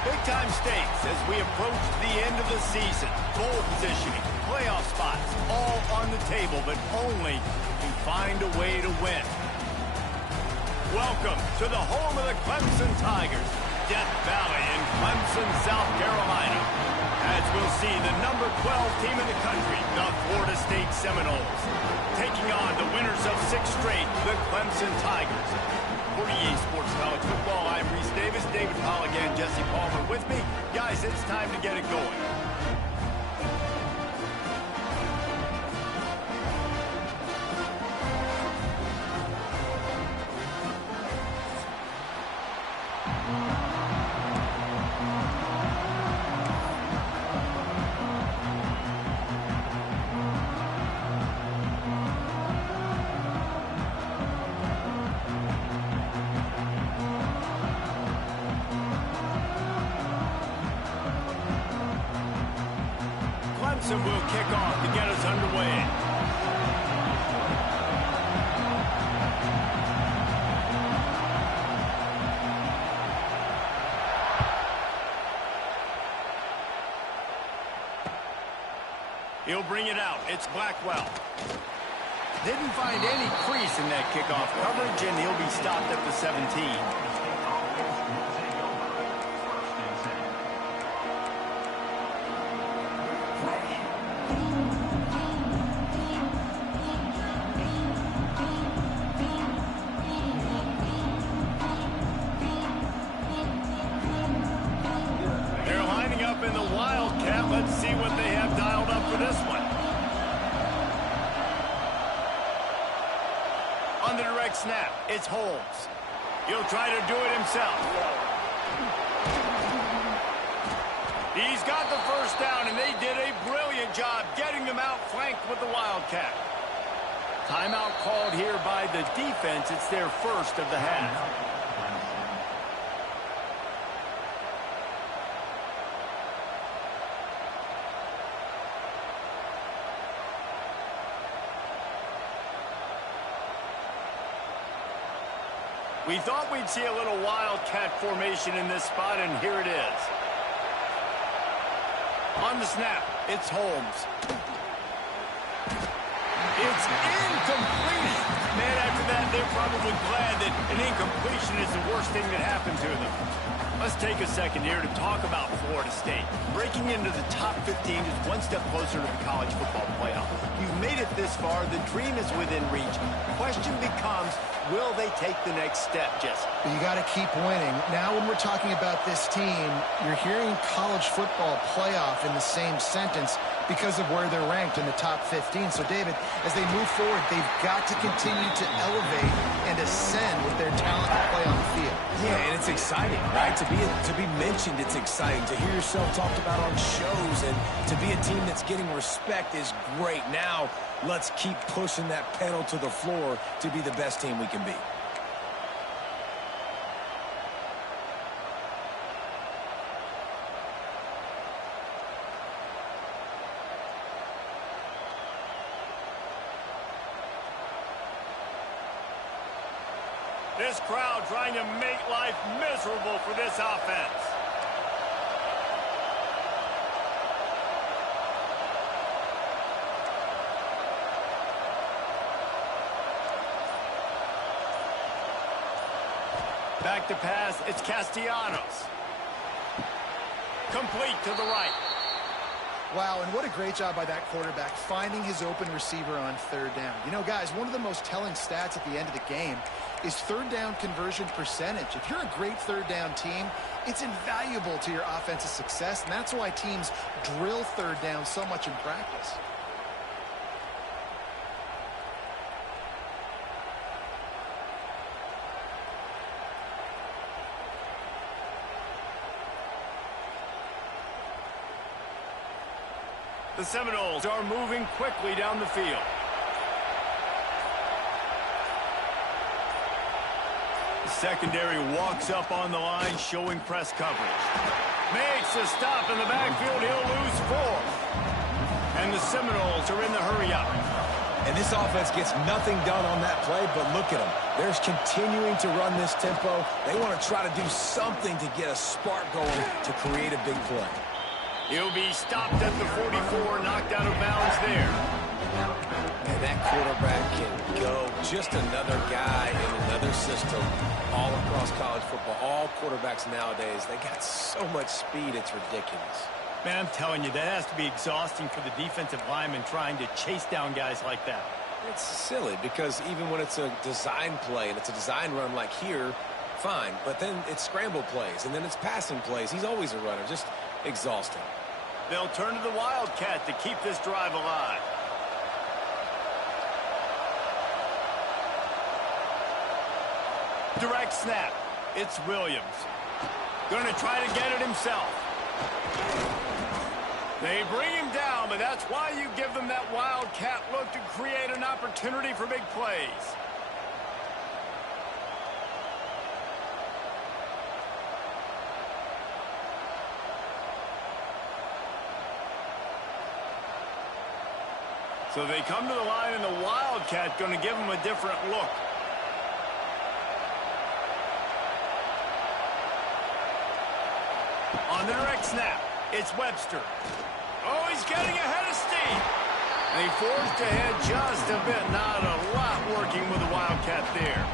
Big-time stakes as we approach the end of the season. Bowl positioning, playoff spots, all on the table, but only if we find a way to win. Welcome to the home of the Clemson Tigers, Death Valley in Clemson, South Carolina. As we'll see the number 12 team in the country, the Florida State Seminoles, taking on the winners of 6 straight, the Clemson Tigers. For EA Sports College Football, I'm Reese Davis, David Polligan, Jesse Palmer with me. Guys, it's time to get it going. Clemson will kick off to get us underway. He'll bring it out. It's Blackwell. Didn't find any crease in that kickoff coverage, and he'll be stopped at the 17. In the Wildcat, let's see what they have dialed up for this one. On the direct snap, it's Holmes. He'll try to do it himself. He's got the first down, and they did a brilliant job getting them outflanked with the Wildcat. Timeout called here by the defense. It's their first of the half. We thought we'd see a little Wildcat formation in this spot, and here it is. On the snap, it's Holmes. It's incomplete. Man, after that, they're probably glad that an incompletion is the worst thing that happened to them. Let's take a second here to talk about Florida State. Breaking into the top 15 is one step closer to the college football playoff. You've made it this far. The dream is within reach. Question becomes, will they take the next step, Jesse? You got to keep winning. Now when we're talking about this team, you're hearing college football playoff in the same sentence because of where they're ranked in the top 15. So, David, as they move forward, they've got to continue to elevate and ascend with their talent to play on the field. Yeah, and it's exciting, right? To be mentioned, it's exciting. To hear yourself talked about on shows and to be a team that's getting respect is great. Now, let's keep pushing that pedal to the floor to be the best team we can be. This crowd trying to make life miserable for this offense. Back to pass, it's Castellanos. Complete to the right. Wow, and what a great job by that quarterback finding his open receiver on third down. You know, guys, one of the most telling stats at the end of the game is third down conversion percentage. If you're a great third down team, it's invaluable to your offensive success, and that's why teams drill third down so much in practice. The Seminoles are moving quickly down the field. The secondary walks up on the line, showing press coverage. Makes a stop in the backfield. He'll lose 4. And the Seminoles are in the hurry up. And this offense gets nothing done on that play, but look at them. They're continuing to run this tempo. They want to try to do something to get a spark going to create a big play. He'll be stopped at the 44, knocked out of bounds there. And that quarterback can go. Just another guy in another system all across college football. All quarterbacks nowadays, they got so much speed, it's ridiculous. Man, I'm telling you, that has to be exhausting for the defensive lineman trying to chase down guys like that. It's silly because even when it's a design play and it's a design run like here, fine. But then it's scramble plays and then it's passing plays. He's always a runner. Just exhausting. They'll turn to the Wildcat to keep this drive alive. Direct snap. It's Williams. Going to try to get it himself. They bring him down, but that's why you give them that Wildcat look to create an opportunity for big plays. So they come to the line, and the Wildcat going to give them a different look. On the direct snap, it's Webster. Oh, he's getting ahead of steam. They forced ahead just a bit. Not a lot working with the Wildcat there.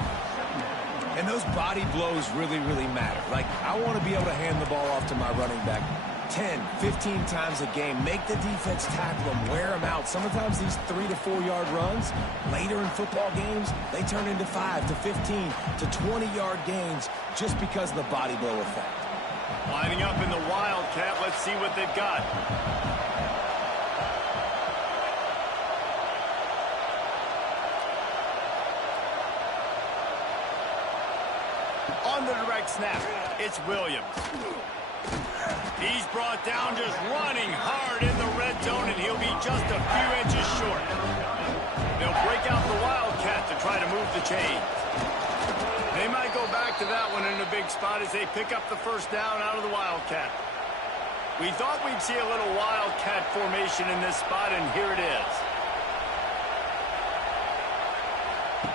And those body blows really, really matter. Like, I want to be able to hand the ball off to my running back 10, 15 times a game. Make the defense tackle them, wear them out. Sometimes these 3 to 4 yard runs, later in football games, they turn into 5 to 15 to 20 yard gains just because of the body blow effect. Lining up in the Wildcat. Let's see what they've got. On the direct snap, it's Williams. He's brought down just running hard in the red zone, and he'll be just a few inches short. They'll break out the Wildcat to try to move the chains. They might go back to that one in a big spot as they pick up the first down out of the Wildcat. We thought we'd see a little Wildcat formation in this spot, and here it is.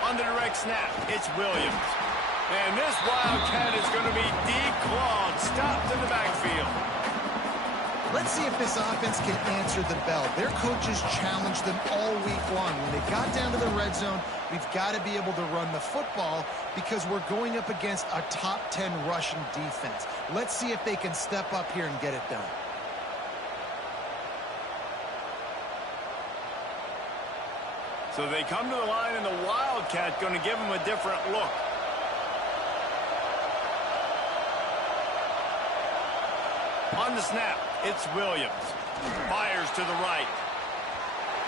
On the direct snap, it's Williams. And this Wildcat is going to be declawed, stopped in the backfield. Let's see if this offense can answer the bell. Their coaches challenged them all week long. When they got down to the red zone, we've got to be able to run the football because we're going up against a top 10 rushing defense. Let's see if they can step up here and get it done. So they come to the line, and the Wildcat going to give them a different look. On the snap, it's Williams. Fires to the right.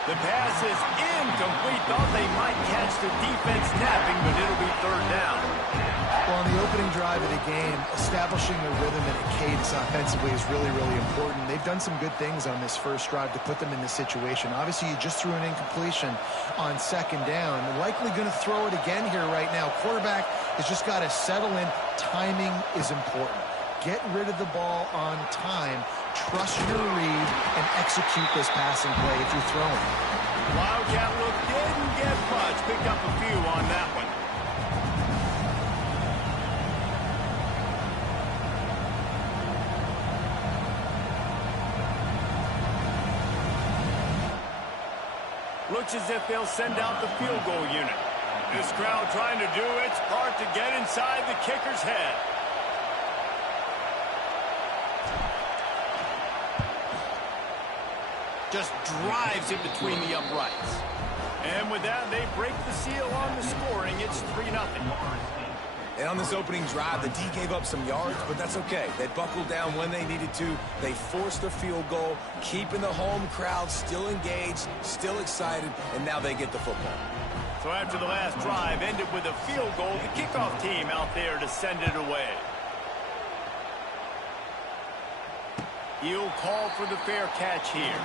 The pass is incomplete. Thought they might catch the defense napping, but it'll be third down. Well, on the opening drive of the game, establishing a rhythm and a cadence offensively is really, really important. They've done some good things on this first drive to put them in this situation. Obviously, you just threw an incompletion on second down. Likely going to throw it again here right now. Quarterback has just got to settle in. Timing is important. Get rid of the ball on time. Trust your read and execute this passing play if you're throwing. Wildcat look didn't get much. Picked up a few on that one. Looks as if they'll send out the field goal unit. This crowd trying to do its part to get inside the kicker's head. Just drives it between the uprights. And with that, they break the seal on the scoring. It's 3-0. And on this opening drive, the D gave up some yards, but that's okay. They buckled down when they needed to. They forced the field goal, keeping the home crowd still engaged, still excited, and now they get the football. So after the last drive ended with a field goal, the kickoff team out there to send it away. He'll call for the fair catch here.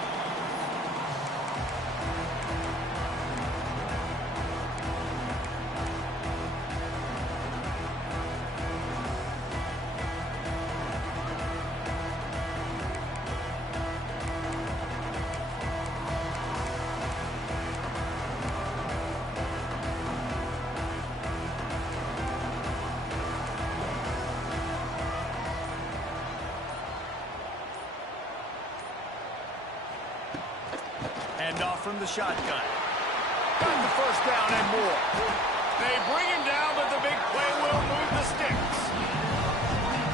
handoff from the shotgun. Got the first down and more. They bring him down, but the big play will move the sticks.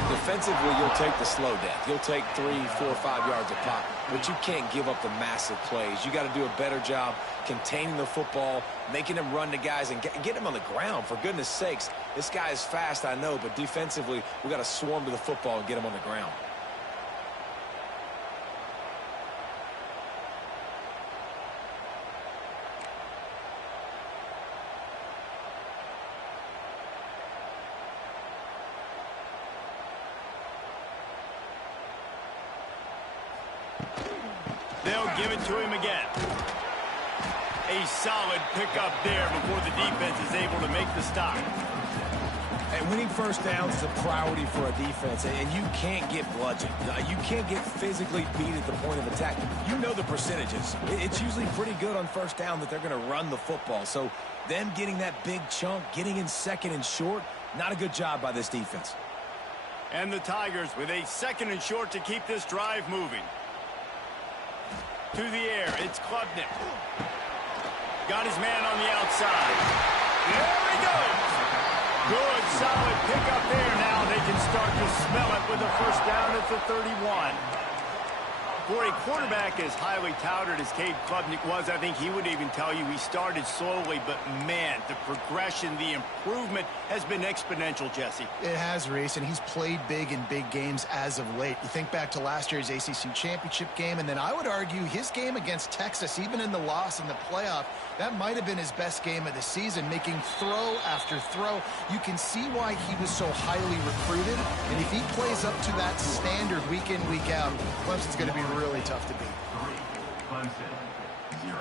Defensively, you'll take the slow death. You'll take 3, 4, 5 yards a pop, but you can't give up the massive plays. You got to do a better job containing the football, making them run to guys, and get them on the ground. For goodness sakes, this guy is fast, I know, but defensively, we got to swarm to the football and get him on the ground. They'll give it to him again. A solid pickup there before the defense is able to make the stop. And winning first downs is a priority for a defense, and you can't get bludgeoned. You can't get physically beat at the point of attack. You know the percentages. It's usually pretty good on first down that they're going to run the football. So them getting that big chunk, getting in second and short, not a good job by this defense. And the Tigers with a second and short to keep this drive moving. To the air, it's Klubnik. Got his man on the outside. There he goes. Good, solid pickup there. Now they can start to smell it with a first down at the 31. For a quarterback as highly touted as Cade Klubnik was, I think he would even tell you he started slowly, but man, the progression, the improvement has been exponential, Jesse. It has, Reese, and he's played big in big games as of late. You think back to last year's ACC championship game, and then I would argue his game against Texas, even in the loss in the playoff, that might have been his best game of the season, making throw after throw. You can see why he was so highly recruited, and if he plays up to that standard week in, week out, Clemson's going to be really tough to beat. 3, Clemson, 0.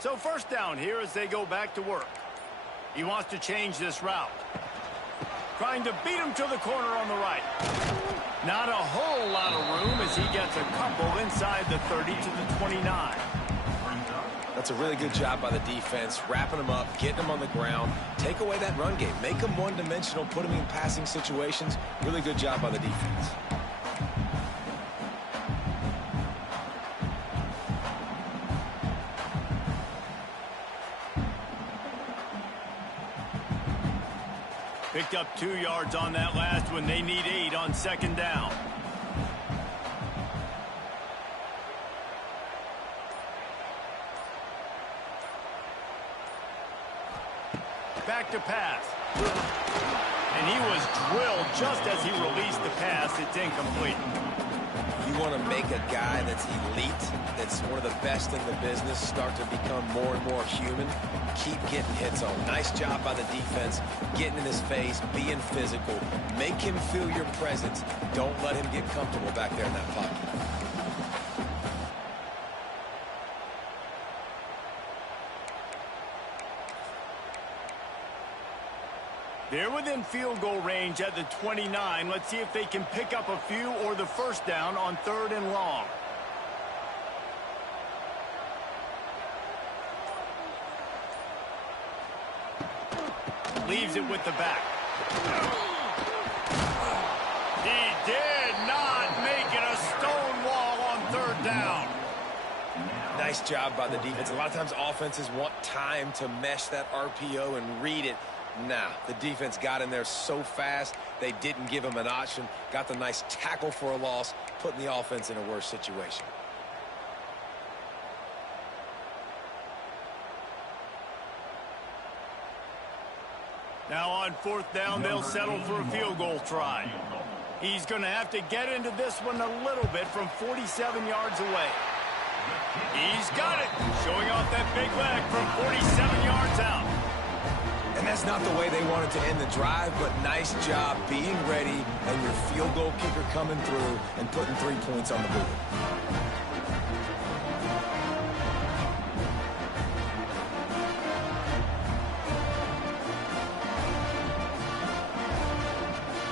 So first down here as they go back to work. He wants to change this route. Trying to beat him to the corner on the right. Not a whole lot of room as he gets a couple inside the 30 to the 29. That's a really good job by the defense, wrapping them up, getting them on the ground, take away that run game, make them one-dimensional, put them in passing situations. Really good job by the defense. Picked up 2 yards on that last one. They need 8 on second down. Back to pass. And he was drilled just as he released the pass. It's incomplete. You want to make a guy that's elite, that's one of the best in the business, start to become more and more human. Keep getting hits on. Nice job by the defense, getting in his face, being physical. Make him feel your presence. Don't let him get comfortable back there in that pocket. They're within field goal range at the 29. Let's see if they can pick up a few or the first down on 3rd and long. Leaves it with the back. He did not make it a stone wall on 3rd down. Nice job by the defense. A lot of times offenses want time to mesh that RPO and read it. Nah, the defense got in there so fast, they didn't give him an option. Got the nice tackle for a loss, putting the offense in a worse situation. Now on 4th down, they'll settle for a field goal try. He's going to have to get into this one a little bit from 47 yards away. He's got it, showing off that big leg from 47 yards out. And that's not the way they wanted to end the drive, but nice job being ready and your field goal kicker coming through and putting 3 points on the board.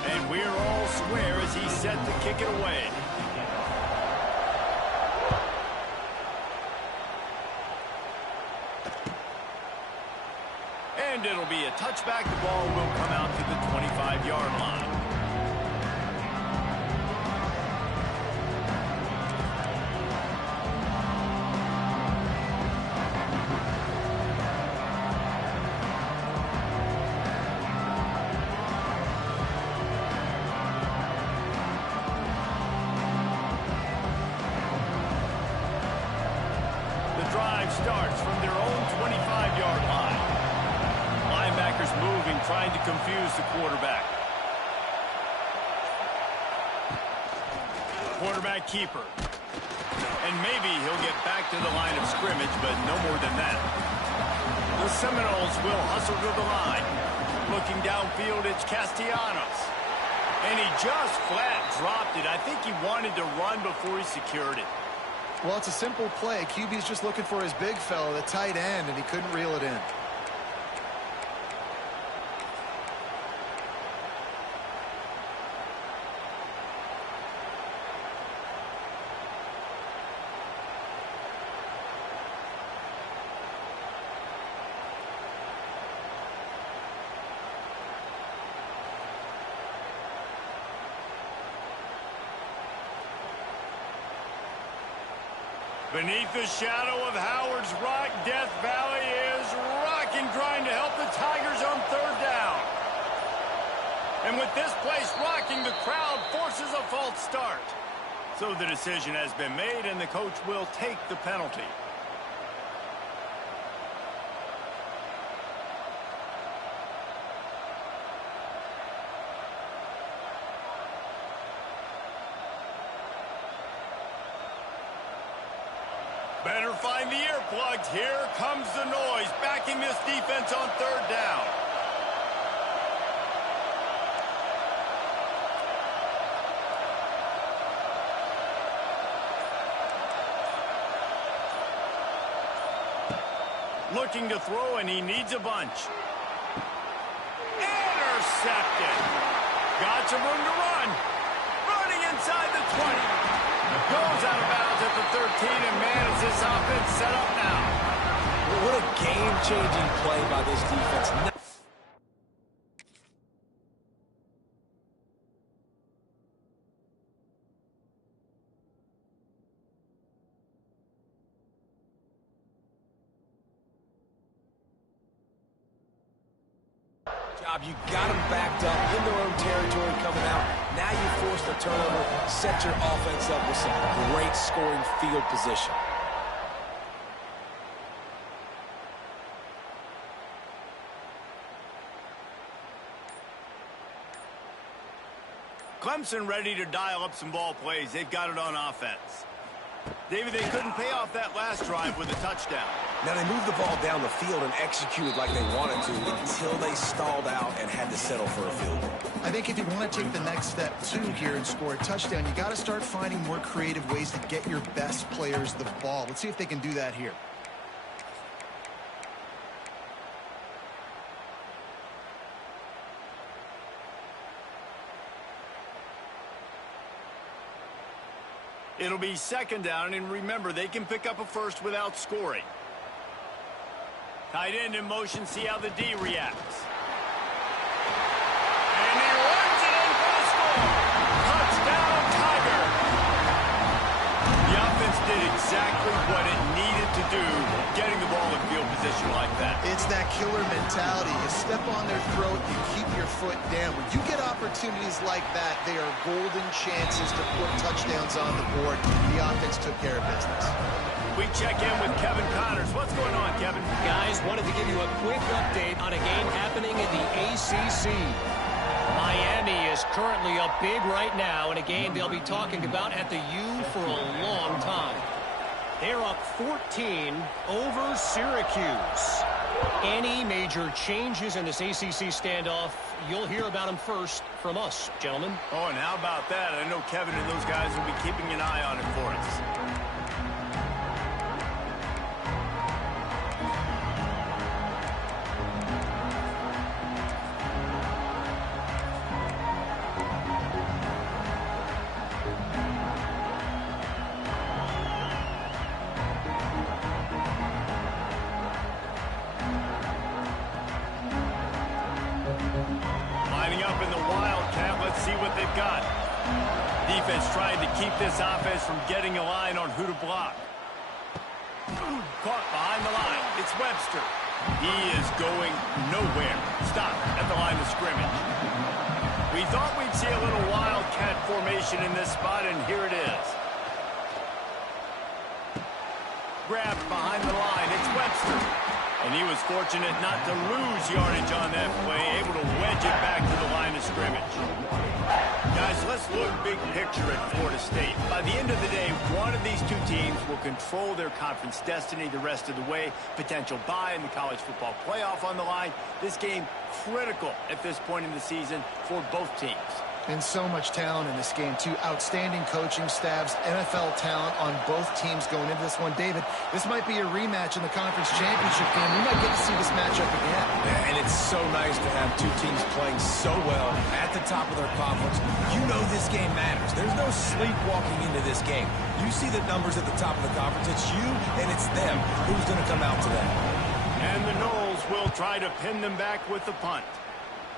And we're all square as he's set to kick it away. touchback, the ball will come out to the 25-yard line. Starts from their own 25-yard line. Linebackers moving, trying to confuse the quarterback. Quarterback keeper. And maybe he'll get back to the line of scrimmage, but no more than that. The Seminoles will hustle to the line. Looking downfield, it's Castellanos. And he just flat dropped it. I think he wanted to run before he secured it. Well, it's a simple play. QB's just looking for his big fella, the tight end, and he couldn't reel it in. Beneath the shadow of Howard's Rock, Death Valley is rocking, trying to help the Tigers on third down. And with this place rocking, the crowd forces a false start. So the decision has been made, and the coach will take the penalty. Better find the earplugs. Here comes the noise, backing this defense on third down. Looking to throw, and he needs a bunch. Intercepted. Got some room to run. Running inside the 20. Goes out of bounds at the 13, and man, is this offense set up now. What a game-changing play by this defense. You got them backed up in their own territory coming out. Now you force the turnover, set your offense up with some great scoring field position. Clemson ready to dial up some ball plays. They've got it on offense. David, they couldn't pay off that last drive with a touchdown. Now, they moved the ball down the field and executed like they wanted to until they stalled out and had to settle for a field goal. I think if you want to take the next step, too, here and score a touchdown, you got to start finding more creative ways to get your best players the ball. Let's see if they can do that here. It'll be second down, and remember, they can pick up a first without scoring. Tight end in motion, see how the D reacts. And he runs it in for the score. Touchdown, Tiger. The offense did exactly what it needed to do, getting the ball in field position like that. It's that killer mentality. You step on their throat, you keep your foot down. When you get opportunities like that, they are golden chances to put touchdowns on the board. The offense took care of business. We check in with Kevin Connors. What's going on, Kevin? Guys, wanted to give you a quick update on a game happening in the ACC. Miami is currently up big right now in a game they'll be talking about at the U for a long time. They're up 14 over Syracuse. Any major changes in this ACC standoff, you'll hear about them first from us, gentlemen. Oh, and how about that? I know Kevin and those guys will be keeping an eye on it for us. Lining up in the Wildcat. Let's see what they've got. Defense trying to keep this offense from getting a line on who to block. Caught behind the line. It's Webster. He is going nowhere. Stop at the line of scrimmage. We thought we'd see a little Wildcat formation in this spot, and here it is. Grabbed behind the line. It's Webster. And he was fortunate not to lose yardage on that play, able to wedge it back to the line of scrimmage. Guys, let's look big picture at Florida State. By the end of the day, one of these two teams will control their conference destiny the rest of the way. Potential bye in the college football playoff on the line. This game critical at this point in the season for both teams. And so much talent in this game, too. Outstanding coaching staffs, NFL talent on both teams going into this one. David, this might be a rematch in the conference championship game. We might get to see this matchup again. And it's so nice to have two teams playing so well at the top of their conference. You know this game matters. There's no sleepwalking into this game. You see the numbers at the top of the conference. It's you and it's them. Who's going to come out today? And the Noles will try to pin them back with the punt.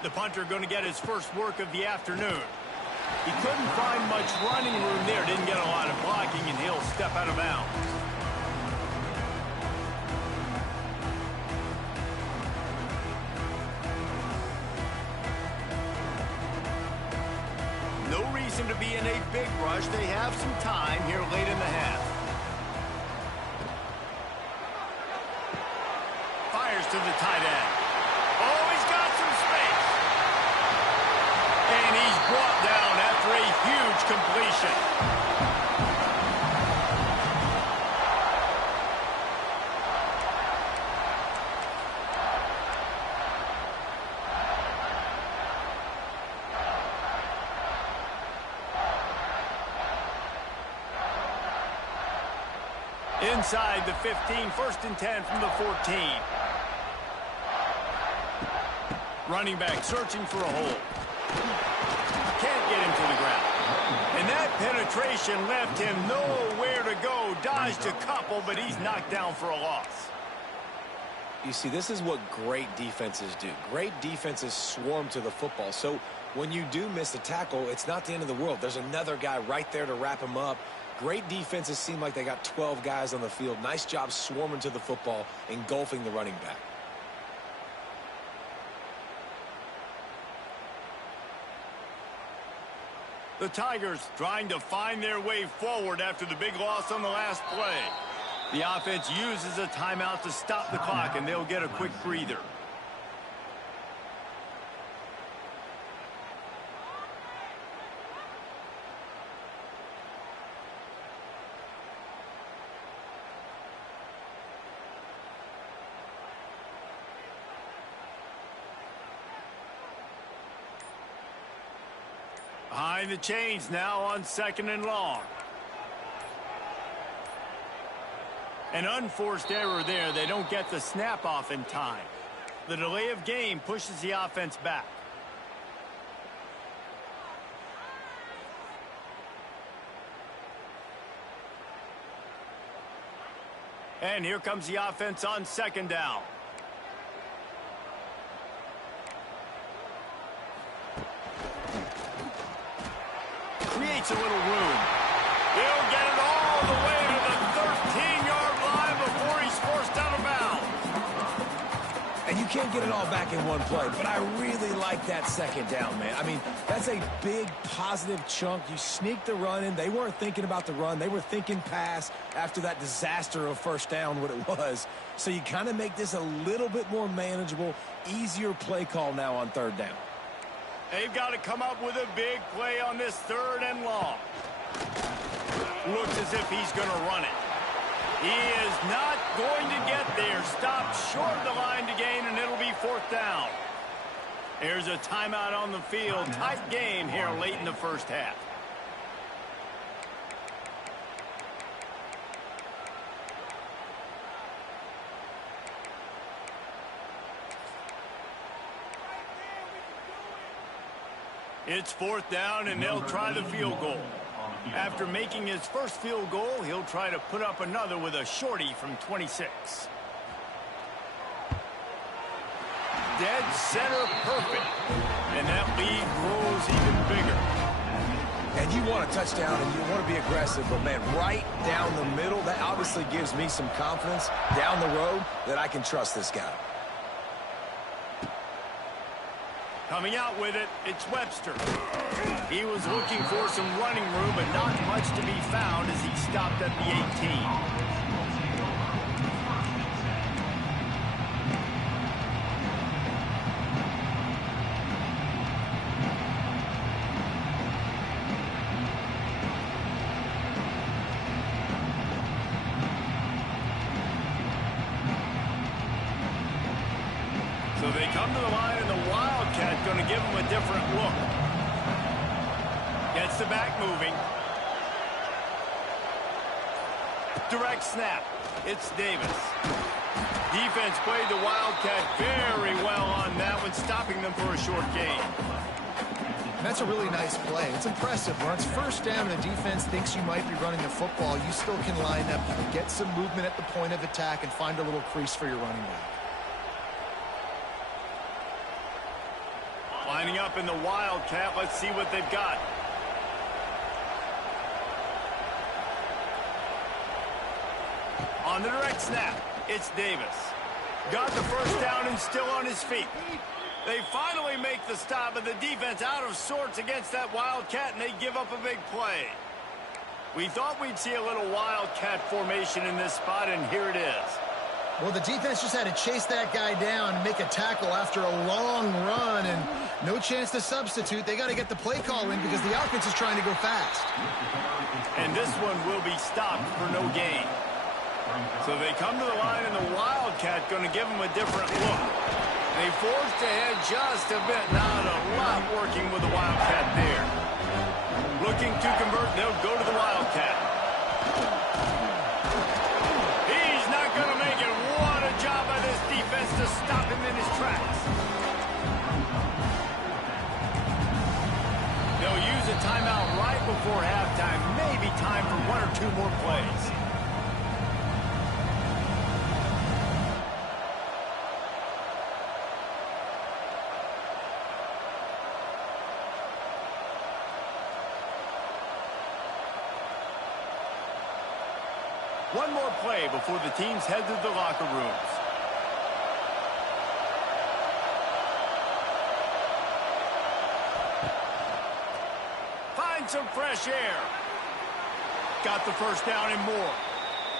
The punter going to get his first work of the afternoon. He couldn't find much running room there. Didn't get a lot of blocking, and he'll step out of bounds. No reason to be in a big rush. They have some time here late in the half. Fires to the tight end. Oh, he's got some space. And he's brought down after a huge completion. Inside the 15, 1st and 10 from the 14. Running back searching for a hole. Can't get him to the ground. And that penetration left him nowhere to go. Dodged a couple, but he's knocked down for a loss. You see, this is what great defenses do. Great defenses swarm to the football. So when you do miss a tackle, it's not the end of the world. There's another guy right there to wrap him up. Great defenses seem like they got 12 guys on the field. Nice job swarming to the football, engulfing the running back. The Tigers trying to find their way forward after the big loss on the last play. The offense uses a timeout to stop the clock, and they'll get a quick breather. Behind the chains now on 2nd and long. An unforced error there. They don't get the snap off in time. The delay of game pushes the offense back. And here comes the offense on 2nd down. Creates a little room. He'll get it all the way to the 13-yard line before he's forced out of bounds. And you can't get it all back in one play, but I really like that 2nd down, man. I mean, that's a big positive chunk. You sneak the run in. They weren't thinking about the run. They were thinking pass after that disaster of 1st down, what it was. So you kind of make this a little bit more manageable, easier play call now on 3rd down. They've got to come up with a big play on this 3rd and long. Looks as if he's going to run it. He is not going to get there. Stopped short of the line to gain, and it'll be 4th down. There's a timeout on the field. Tight game here late in the 1st half. It's 4th down, and they'll try the field goal. After making his first field goal, he'll try to put up another with a shorty from 26. dead center perfect. And that lead grows even bigger. And you want a touchdown and you want to be aggressive, but, man, right down the middle, that obviously gives me some confidence down the road that I can trust this guy. Coming out with it, it's Webster. He was looking for some running room, but not much to be found as he stopped at the 18. So they come to the line, and the Wildcat going to give them a different look. Gets the back moving. Direct snap. It's Davis. Defense played the Wildcat very well on that one, stopping them for a short gain. That's a really nice play. It's impressive. When it's first down and the defense thinks you might be running the football, you still can line up. You can get some movement at the point of attack and find a little crease for your running back. Lining up in the Wildcat. Let's see what they've got. On the direct snap, it's Davis. Got the first down and still on his feet. They finally make the stop, but the defense out of sorts against that Wildcat, and they give up a big play. We thought we'd see a little Wildcat formation in this spot, and here it is. Well, the defense just had to chase that guy down and make a tackle after a long run, and no chance to substitute. They got to get the play call in because the offense is trying to go fast. And this one will be stopped for no gain. So they come to the line, and the Wildcat going to give them a different look. They forced ahead just a bit. Not a lot working with the Wildcat there. Looking to convert, they'll go to the Wildcat. He's not going to make it. What a job by this defense to stop him in his tracks. They'll use a timeout right before halftime. Maybe time for one or two more plays. One more play before the teams head to the locker rooms. Find some fresh air. Got the first down and more.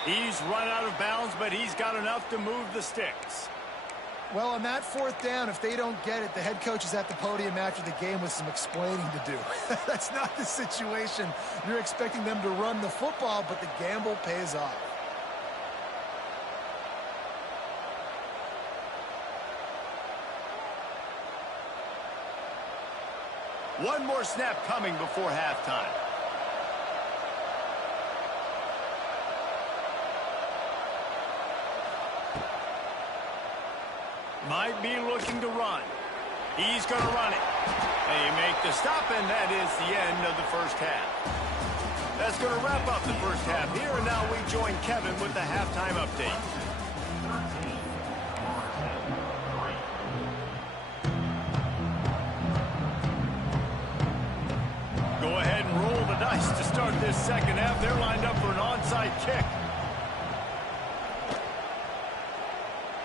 He's run out of bounds, but he's got enough to move the sticks. Well, on that fourth down, if they don't get it, the head coach is at the podium after the game with some explaining to do. That's not the situation. You're expecting them to run the football, but the gamble pays off. One more snap coming before halftime. Might be looking to run. He's going to run it. They make the stop, and that is the end of the first half. That's going to wrap up the first half here, and now we join Kevin with the halftime update. Go ahead and roll the dice to start this second half. They're lined up for an onside kick.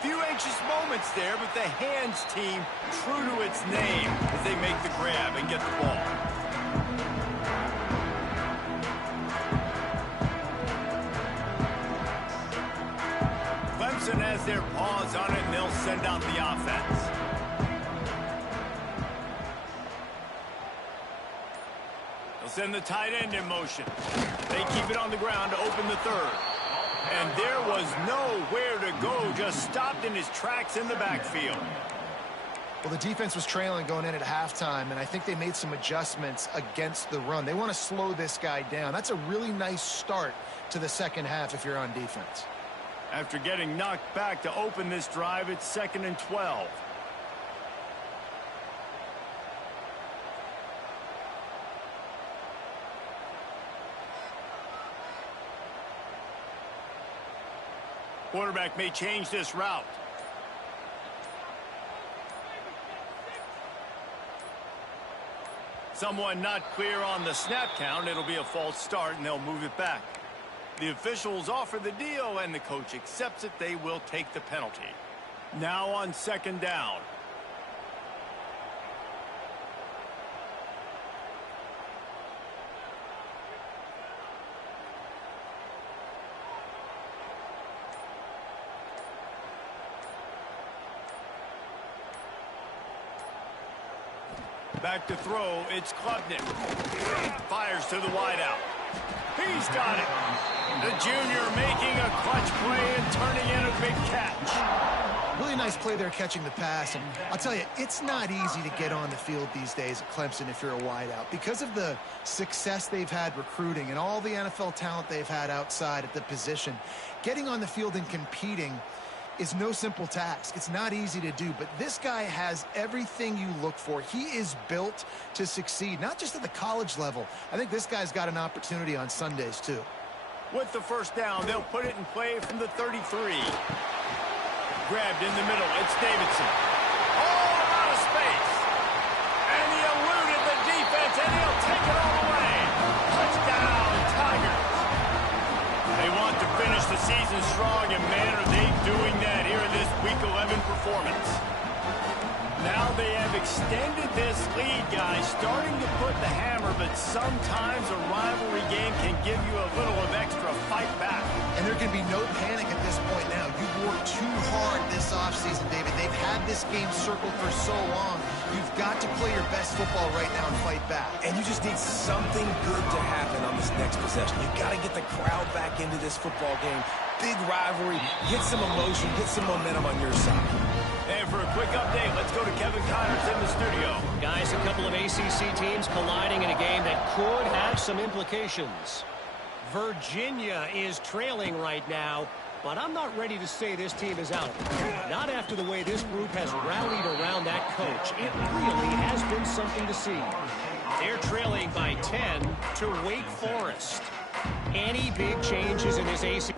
Few anxious moments there, but the hands team true to its name as they make the grab and get the ball. Clemson has their paws on it, and they'll send out the offense. They'll send the tight end in motion. They keep it on the ground to open the third. And there was nowhere to go, just stopped in his tracks in the backfield. Well, the defense was trailing going in at halftime, and I think they made some adjustments against the run. They want to slow this guy down. That's a really nice start to the second half if you're on defense. After getting knocked back to open this drive, it's 2nd and 12. Quarterback may change this route. Someone not clear on the snap count. It'll be a false start, and they'll move it back. The officials offer the deal, and the coach accepts it. They will take the penalty. Now on second down. Back to throw, it's Klubnik. Fires to the wideout. He's got it. The junior making a clutch play and turning in a big catch. Really nice play there catching the pass. And I'll tell you, it's not easy to get on the field these days at Clemson if you're a wideout. Because of the success they've had recruiting and all the NFL talent they've had outside at the position, getting on the field and competing is no simple task. It's not easy to do, but this guy has everything you look for. He is built to succeed, not just at the college level. I think this guy's got an opportunity on Sundays, too. With the first down, they'll put it in play from the 33. Grabbed in the middle, it's Davidson. Oh, out of space. And he eluded the defense, and he'll take it all the way. Touchdown, Tigers. They want to finish the season strong, and man, are they doing that here in this Week 11 performance. Now they have extended this lead, guys, starting to put the hammer, but sometimes a rivalry game can give you a little of extra fight back. And there can be no panic at this point now. You've worked too hard this offseason, David. They've had this game circled for so long. You've got to play your best football right now and fight back. And you just need something good to happen on this next possession. You got to get the crowd back into this football game. Big rivalry. Get some emotion. Get some momentum on your side. And for a quick update, let's go to Kevin Connors in the studio. Guys, a couple of ACC teams colliding in a game that could have some implications. Virginia is trailing right now, but I'm not ready to say this team is out. Not after the way this group has rallied around that coach. It really has been something to see. They're trailing by 10 to Wake Forest. Any big changes in this ACC?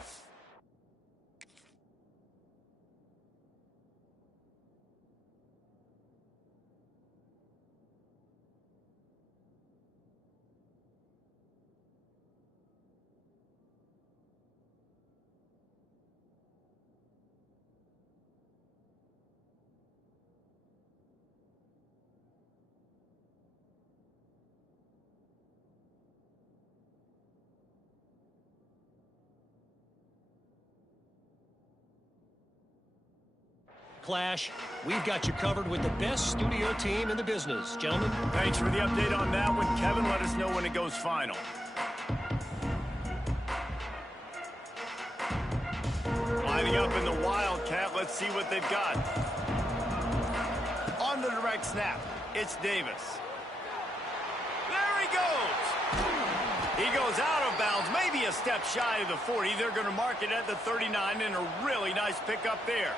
Clash, we've got you covered with the best studio team in the business. Gentlemen. Thanks for the update on that one, Kevin. Let us know when it goes final. Lining up in the Wildcat. Let's see what they've got. On the direct snap, it's Davis. There he goes. He goes out of bounds, maybe a step shy of the 40. They're going to mark it at the 39, and a really nice pickup there.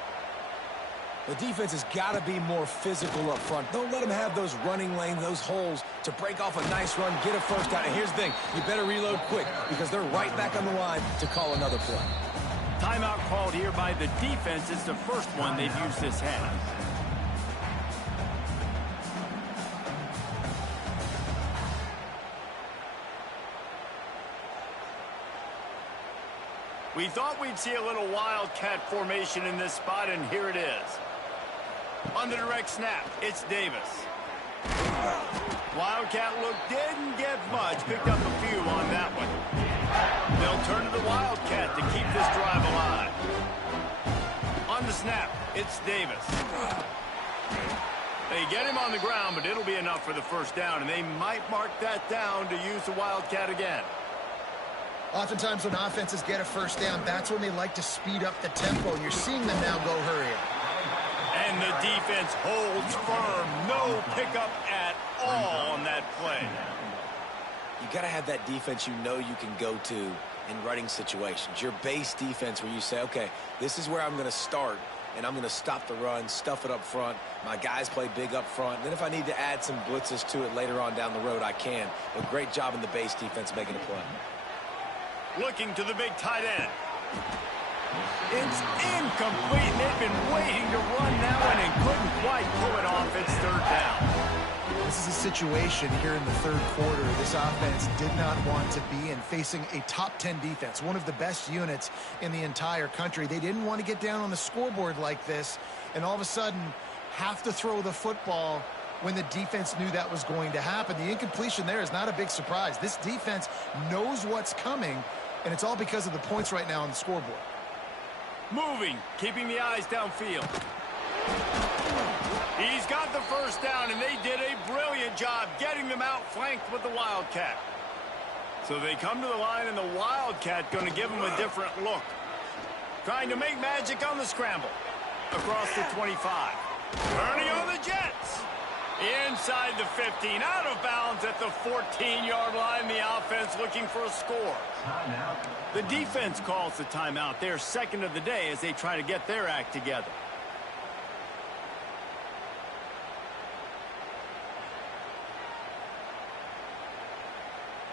The defense has got to be more physical up front. Don't let them have those running lanes, those holes to break off a nice run, get a first down. And here's the thing, you better reload quick because they're right back on the line to call another play. Timeout called here by the defense. It's the first one they've used this half. We thought we'd see a little Wildcat formation in this spot, and here it is. On the direct snap, it's Davis. Wildcat look didn't get much. Picked up a few on that one. They'll turn to the Wildcat to keep this drive alive. On the snap, it's Davis. They get him on the ground, but it'll be enough for the first down, and they might mark that down to use the Wildcat again. Oftentimes when offenses get a first down, that's when they like to speed up the tempo, and you're seeing them now go hurry up. And the defense holds firm. No pickup at all on that play. You got to have that defense you know you can go to in running situations. Your base defense where you say, okay, this is where I'm going to start, and I'm going to stop the run, stuff it up front. My guys play big up front. And then if I need to add some blitzes to it later on down the road, I can. But great job in the base defense making a play. Looking to the big tight end. It's incomplete. They've been waiting to run that one and couldn't quite pull it off. It's third down. This is a situation here in the third quarter this offense did not want to be in, facing a top 10 defense, one of the best units in the entire country. They didn't want to get down on the scoreboard like this and all of a sudden have to throw the football when the defense knew that was going to happen. The incompletion there is not a big surprise. This defense knows what's coming, and it's all because of the points right now on the scoreboard. Moving, keeping the eyes downfield. He's got the first down, and they did a brilliant job getting them outflanked with the Wildcat. So they come to the line, and the Wildcat going to give them a different look. Trying to make magic on the scramble. Across the 25. Turning on the Jets. Inside the 15, out of bounds at the 14-yard line. The offense looking for a score. The defense calls the timeout. They're second of the day as they try to get their act together.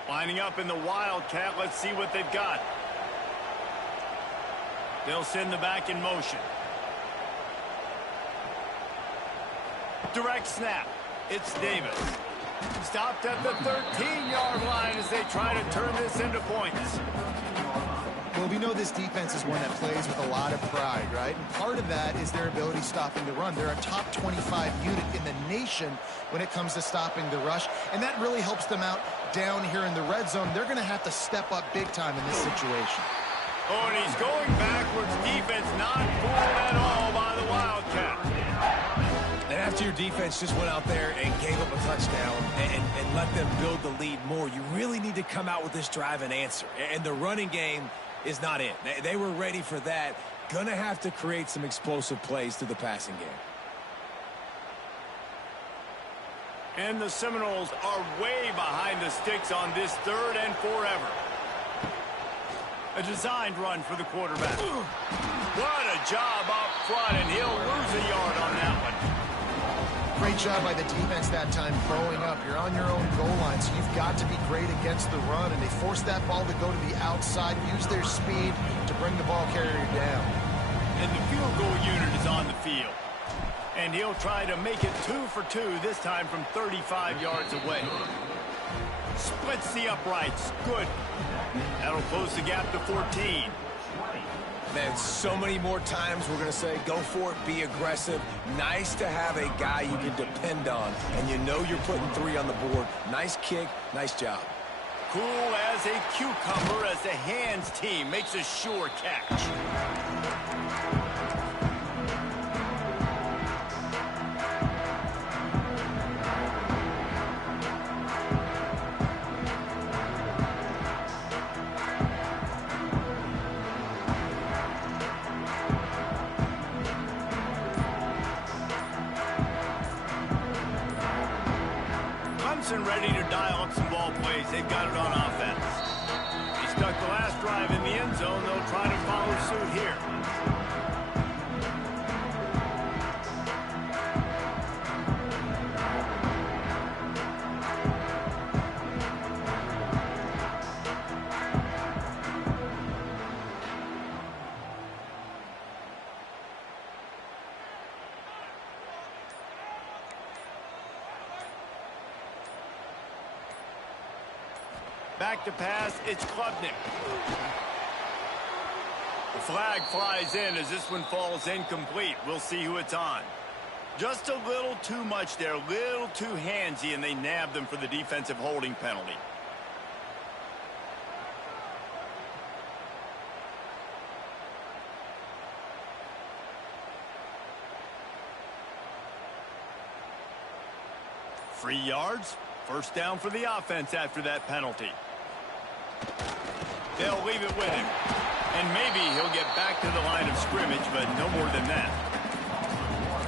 Lining up in the Wildcat. Let's see what they've got. They'll send the back in motion. Direct snap. It's Davis. Stopped at the 13-yard line as they try to turn this into points. Well, we know this defense is one that plays with a lot of pride, right? And part of that is their ability stopping the run. They're a top 25 unit in the nation when it comes to stopping the rush, and that really helps them out down here in the red zone. They're going to have to step up big time in this situation. Oh, and he's going backwards. Defense not fooled at all by the Wildcat. And after your defense just went out there and gave up a touchdown and let them build the lead more, you really need to come out with this drive and answer. And the running game is not it. They were ready for that. Gonna have to create some explosive plays through the passing game. And the Seminoles are way behind the sticks on this third and forever. A designed run for the quarterback. What a job up front, and he'll lose a yard on that one. Great job by the defense that time growing up. You're on your own goal line, so you've got to be great against the run, and they forced that ball to go to the outside, use their speed to bring the ball carrier down. And the field goal unit is on the field. And he'll try to make it 2 for 2, this time from 35 yards away. Splits the uprights. Good. That'll close the gap to 14. Man, so many more times we're going to say, go for it, be aggressive. Nice to have a guy you can depend on, and you know you're putting 3 on the board. Nice kick, nice job. Cool as a cucumber as the hands team makes a sure catch. Clemson ready to dial up some ball plays. They've got it on offense. He stuck the last drive in the end zone. They'll try to follow suit here. Back to pass, it's Klubnik. The flag flies in as this one falls incomplete. We'll see who it's on. Just a little too much there, a little too handsy, and they nabbed them for the defensive holding penalty. Free yards, first down for the offense after that penalty. They'll leave it with him. And maybe he'll get back to the line of scrimmage, but no more than that.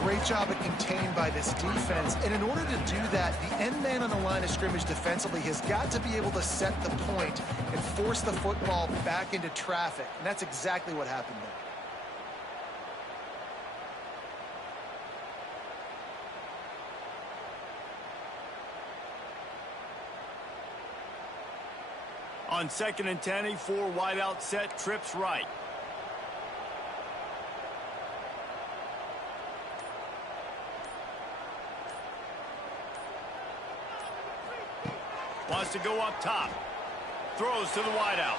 Great job at contained by this defense. And in order to do that, the end man on the line of scrimmage defensively has got to be able to set the point and force the football back into traffic. And that's exactly what happened there. On 2nd and 10, a 4 wide out set, trips right. Wants to go up top. Throws to the wideout.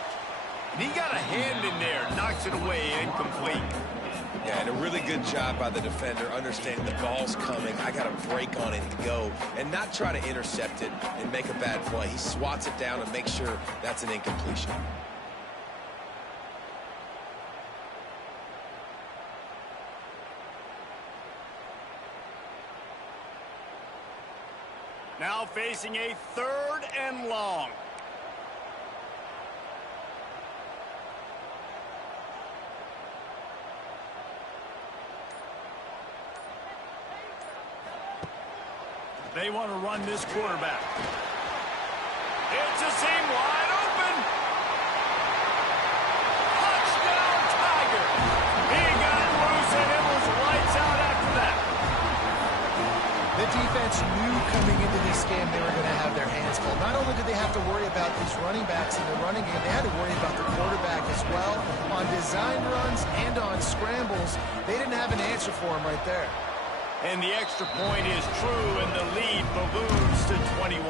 And he got a hand in there. Knocks it away, incomplete. Yeah, and a really good job by the defender understanding the ball's coming. I got to break on it and go and not try to intercept it and make a bad play. He swats it down and makes sure that's an incompletion. Now facing a 3rd and long. They want to run this quarterback. It's a seam wide open. Touchdown, Tiger. He got loose, and it was lights out after that. The defense knew coming into this game they were going to have their hands full. Not only did they have to worry about these running backs in the running game, they had to worry about the quarterback as well. On design runs and on scrambles, they didn't have an answer for him right there. And the extra point is true, and the lead balloons to 21.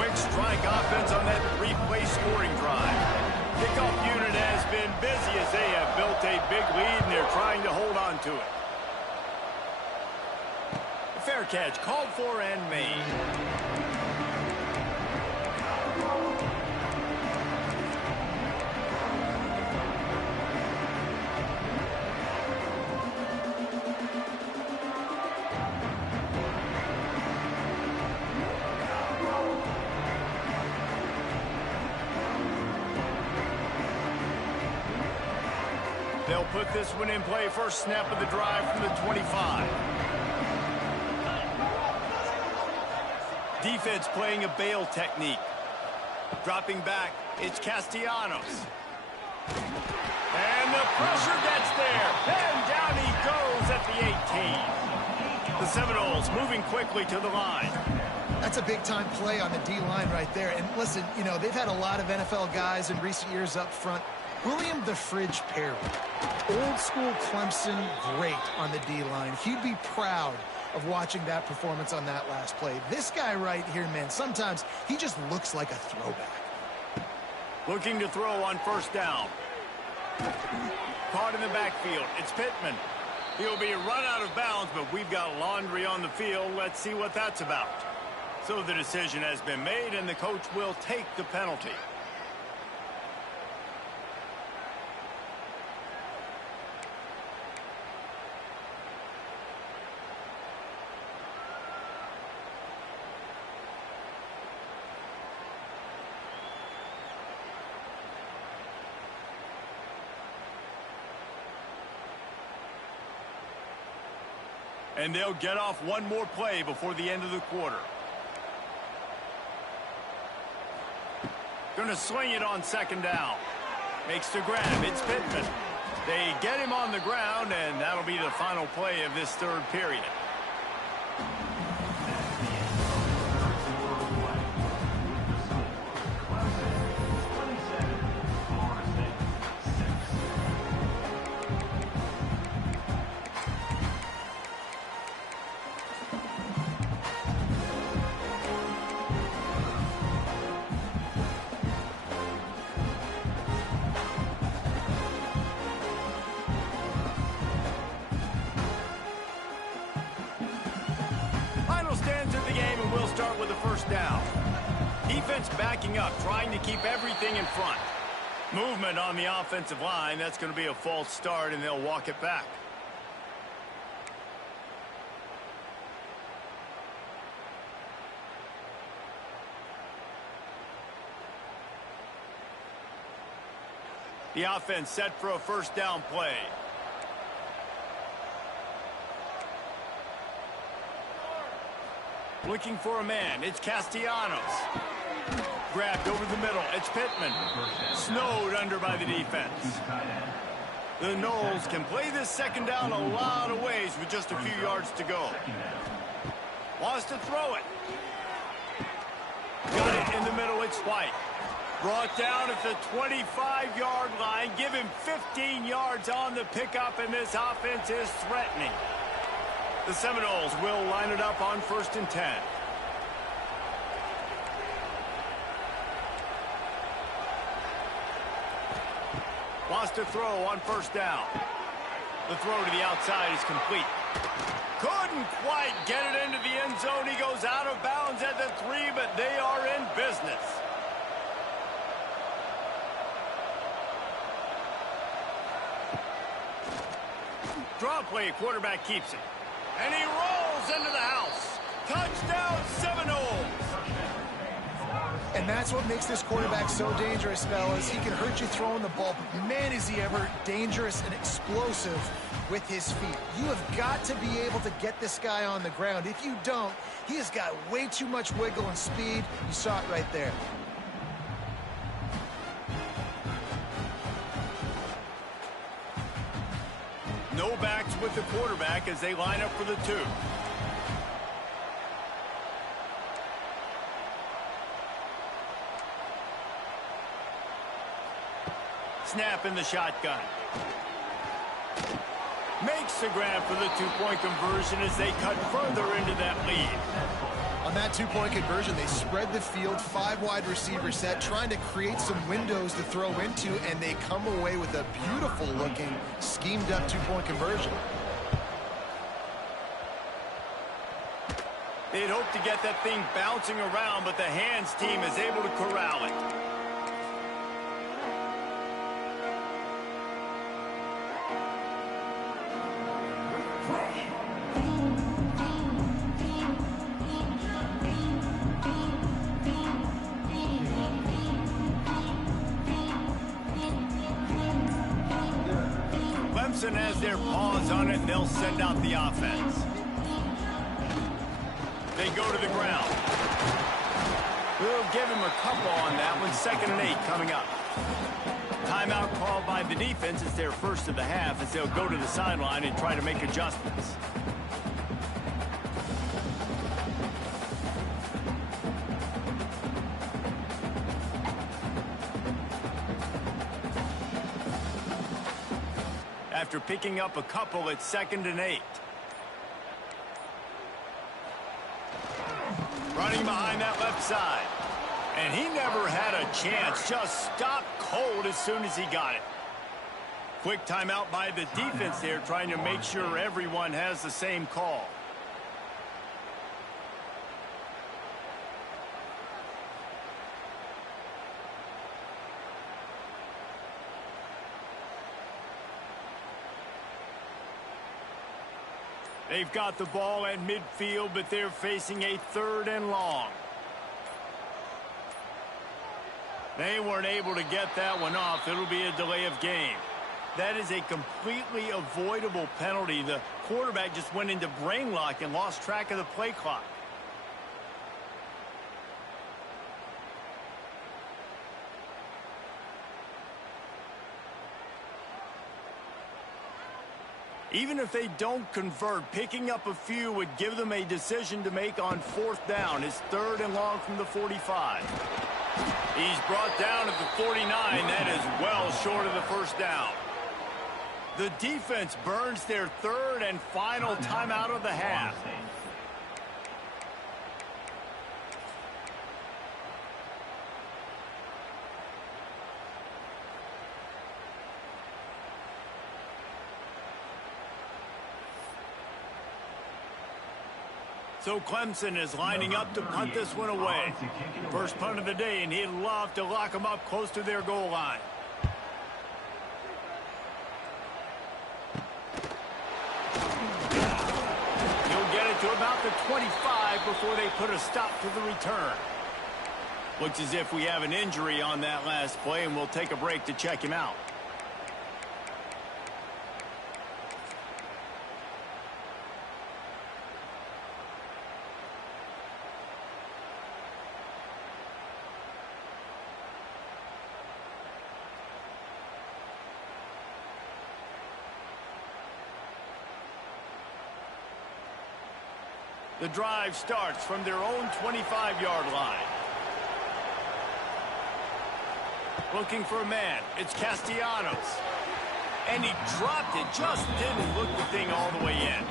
Quick strike offense on that 3-play scoring drive. Kickoff unit has been busy as they have built a big lead, and they're trying to hold on to it. A fair catch called for and made. They'll put this one in play. First snap of the drive from the 25. Defense playing a bail technique. Dropping back, it's Castellanos. And the pressure gets there. And down he goes at the 18. The Seminoles moving quickly to the line. That's a big-time play on the D-line right there. And listen, you know, they've had a lot of NFL guys in recent years up front. William the Fridge Perry, old-school Clemson, great on the D-line. He'd be proud of watching that performance on that last play. This guy right here, man, sometimes he just looks like a throwback. Looking to throw on first down. Caught in the backfield. It's Pittman. He'll be run out of bounds, but we've got laundry on the field. Let's see what that's about. So the decision has been made, and the coach will take the penalty. And they'll get off one more play before the end of the quarter. Going to swing it on second down. Makes the grab. It's Pittman. They get him on the ground, and that'll be the final play of this third period. Stands of the game, and we'll start with the first down. Defense backing up, trying to keep everything in front. Movement on the offensive line. That's going to be a false start, and they'll walk it back. The offense set for a first down play. Looking for a man. It's Castellanos. Grabbed over the middle. It's Pittman. Snowed under by the defense. The Noles can play this second down a lot of ways with just a few yards to go. Wants to throw it. Got it in the middle. It's White. Brought down at the 25-yard line. Give him 15 yards on the pickup, and this offense is threatening. The Seminoles will line it up on 1st and 10. wants to throw on first down. The throw to the outside is complete. Couldn't quite get it into the end zone. He goes out of bounds at the 3, but they are in business. Draw play, quarterback keeps it. And he rolls into the house. Touchdown, Seminoles. And that's what makes this quarterback so dangerous, fellas. He can hurt you throwing the ball, but man, is he ever dangerous and explosive with his feet. You have got to be able to get this guy on the ground. If you don't, he has got way too much wiggle and speed. You saw it right there. No backs with the quarterback as they line up for the 2. Snap in the shotgun. Makes the grab for the 2-point conversion as they cut further into that lead. On that 2-point conversion, they spread the field, 5 wide receiver set, trying to create some windows to throw into, and they come away with a beautiful-looking, schemed-up 2-point conversion. They'd hoped to get that thing bouncing around, but the hands team is able to corral it. Clemson has their paws on it, and they'll send out the offense. They go to the ground. We'll give him a couple on that one. 2nd and 8 coming up. Timeout called by the defense. It's their first of the half as they'll go to the sideline and try to make adjustments. After picking up a couple, it's 2nd and 8. Running behind that left side. And he never had a chance. Just stopped cold as soon as he got it. Quick timeout by the defense there, trying to make sure everyone has the same call. They've got the ball at midfield, but they're facing a 3rd and long. They weren't able to get that one off. It'll be a delay of game. That is a completely avoidable penalty. The quarterback just went into brain lock and lost track of the play clock. Even if they don't convert, picking up a few would give them a decision to make on 4th down. It's 3rd and long from the 45. He's brought down at the 49. That is well short of the first down. The defense burns their 3rd and final timeout of the half. So Clemson is lining up to punt this one away. First punt of the day, and he'd love to lock them up close to their goal line. He'll get it to about the 25 before they put a stop to the return. Looks as if we have an injury on that last play, and we'll take a break to check him out. The drive starts from their own 25-yard line. Looking for a man. It's Castellanos. And he dropped it. Just didn't look the thing all the way in.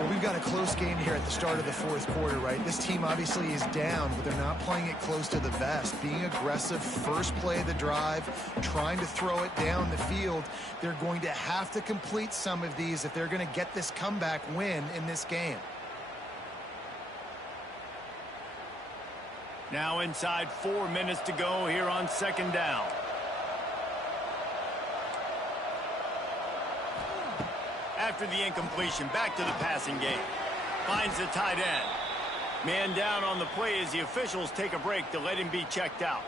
Well, we've got a close game here at the start of the fourth quarter, right? This team obviously is down, but they're not playing it close to the vest. Being aggressive, first play of the drive, trying to throw it down the field. They're going to have to complete some of these if they're going to get this comeback win in this game. Now inside 4 minutes to go here on second down. After the incompletion, back to the passing game. Finds the tight end. Man down on the play as the officials take a break to let him be checked out.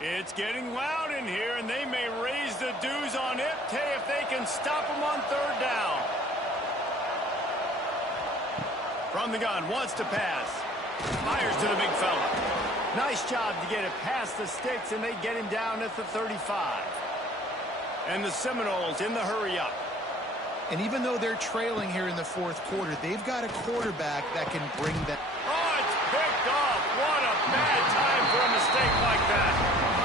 It's getting loud in here, and they may raise the dues on it if they can stop him on third down. From the gun, wants to pass. Fires to the big fella. Nice job to get it past the sticks, and they get him down at the 35. And the Seminoles in the hurry-up. And even though they're trailing here in the fourth quarter, they've got a quarterback that can bring them. Oh, it's picked off. What a bad time for a mistake like that.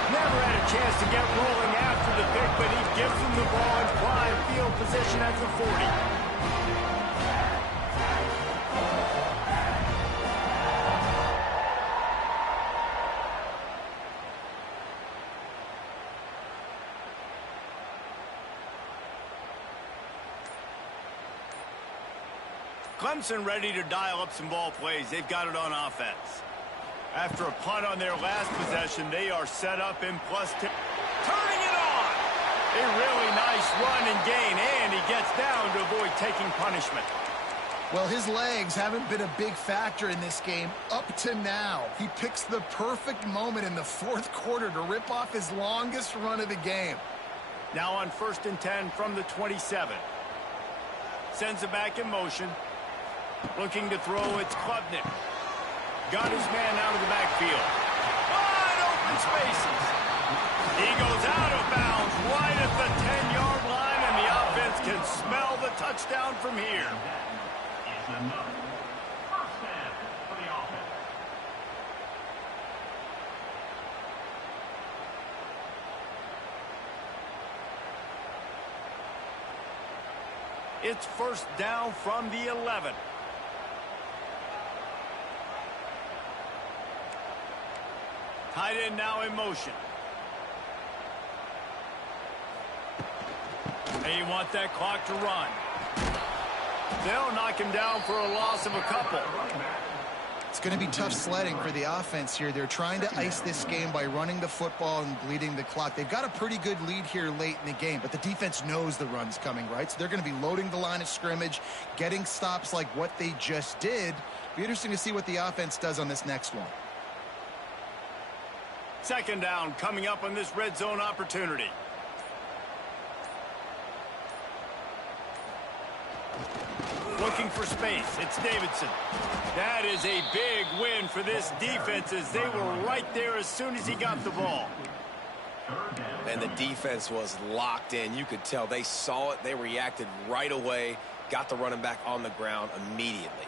Never had a chance to get rolling after the pick, but he gives them the ball in prime field position at the 40. Clemson ready to dial up some ball plays. They've got it on offense. After a punt on their last possession, they are set up in +2. Turning it on! A really nice run and gain, and he gets down to avoid taking punishment. Well, his legs haven't been a big factor in this game up to now. He picks the perfect moment in the fourth quarter to rip off his longest run of the game. Now on 1st and 10 from the 27. Sends it back in motion. Looking to throw, it's Klubnik. Got his man out of the backfield. Wide open spaces. He goes out of bounds right at the 10-yard line, and the offense can smell the touchdown from here. It's first down from the 11. Tight end now in motion. They want that clock to run. They'll knock him down for a loss of a couple. It's going to be tough sledding for the offense here. They're trying to ice this game by running the football and bleeding the clock. They've got a pretty good lead here late in the game, but the defense knows the run's coming, right? So they're going to be loading the line of scrimmage, getting stops like what they just did. Be interesting to see what the offense does on this next one. Second down coming up on this red zone opportunity. Looking for space. It's Davidson. That is a big win for this defense as they were right there as soon as he got the ball. And the defense was locked in. You could tell they saw it. They reacted right away. Got the running back on the ground immediately.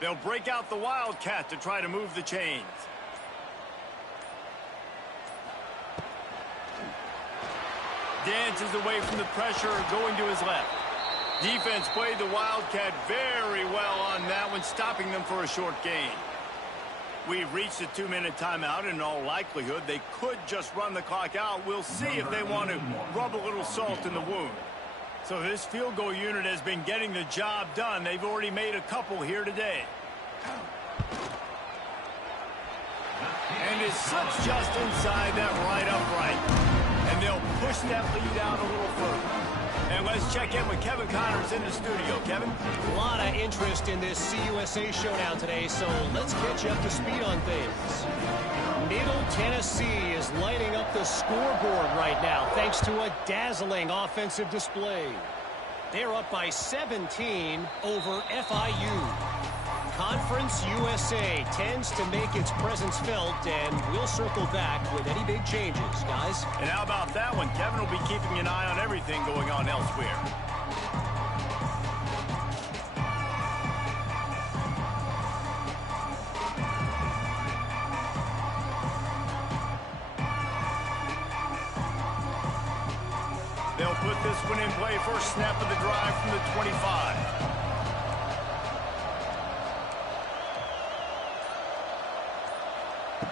They'll break out the Wildcat to try to move the chains. Dances away from the pressure, going to his left. Defense played the Wildcat very well on that one, stopping them for a short gain. We've reached a 2-minute timeout. In all likelihood, they could just run the clock out. We'll see if they want to rub a little salt in the wound. So this field goal unit has been getting the job done. They've already made a couple here today. And it slips just inside that right upright. And they'll push that lead out a little further. And let's check in with Kevin Connors in the studio. Kevin? A lot of interest in this CUSA showdown today, so let's catch you up to speed on things. Middle Tennessee is lighting up the scoreboard right now thanks to a dazzling offensive display. They're up by 17 over FIU. Conference USA tends to make its presence felt, and we'll circle back with any big changes, guys. And how about that one? Kevin will be keeping an eye on everything going on elsewhere. They'll put this one in play. First snap of the drive from the 25.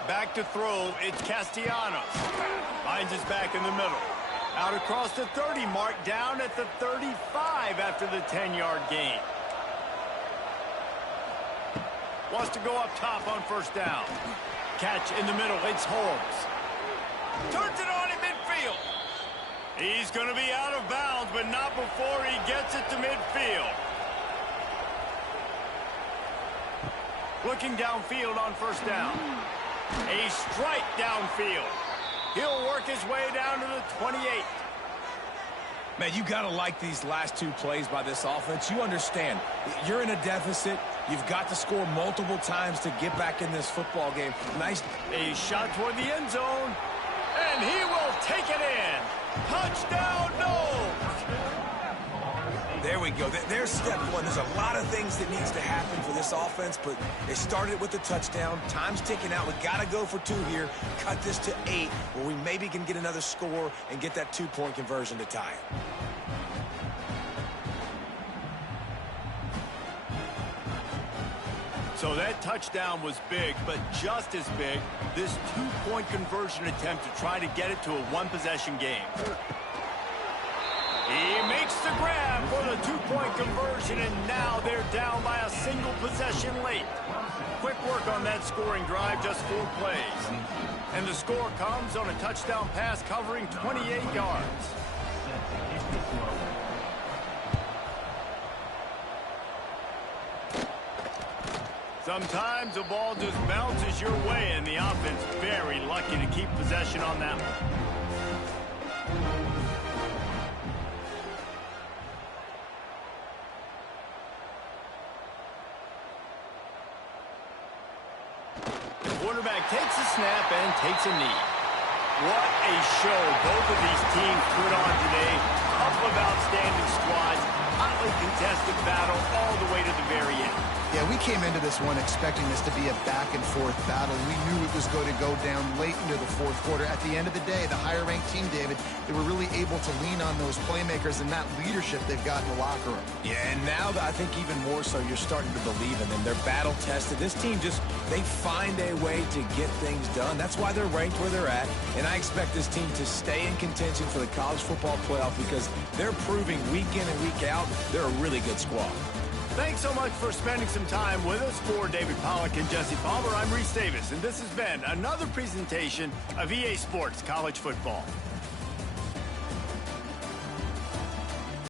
Back to throw, it's Castellanos. Finds his back in the middle. Out across the 30 mark, down at the 35 after the 10-yard gain. Wants to go up top on first down. Catch in the middle, it's Holmes. Turns it on in midfield. He's going to be out of bounds, but not before he gets it to midfield. Looking downfield on first down. A strike downfield. He'll work his way down to the 28. Man, you got to like these last two plays by this offense. You understand, you're in a deficit. You've got to score multiple times to get back in this football game. Nice. A shot toward the end zone, and he will take it in. Touchdown, no! There we go. There's step one. There's a lot of things that needs to happen for this offense, but they started with the touchdown. Time's ticking out. We got to go for 2 here. Cut this to 8, where we maybe can get another score and get that 2-point conversion to tie it. So that touchdown was big, but just as big, this 2-point conversion attempt to try to get it to a 1-possession game. He makes the grab for the 2-point conversion, and now they're down by a single possession late. Quick work on that scoring drive, just 4 plays. And the score comes on a touchdown pass covering 28 yards. Sometimes the ball just bounces your way, and the offense very lucky to keep possession on that one. The quarterback takes a snap and takes a knee. What a show both of these teams put on today. Couple of outstanding squads, hotly contested battle all the way to the very end. Yeah, we came into this one expecting this to be a back-and-forth battle. We knew it was going to go down late into the fourth quarter. At the end of the day, the higher-ranked team, David, they were really able to lean on those playmakers and that leadership they've got in the locker room. Yeah, and now I think even more so, you're starting to believe in them. They're battle-tested. This team they find a way to get things done. That's why they're ranked where they're at, and I expect this team to stay in contention for the college football playoff because they're proving week in and week out they're a really good squad. Thanks so much for spending some time with us. For David Pollack and Jesse Palmer, I'm Reese Davis, and this has been another presentation of EA Sports College Football.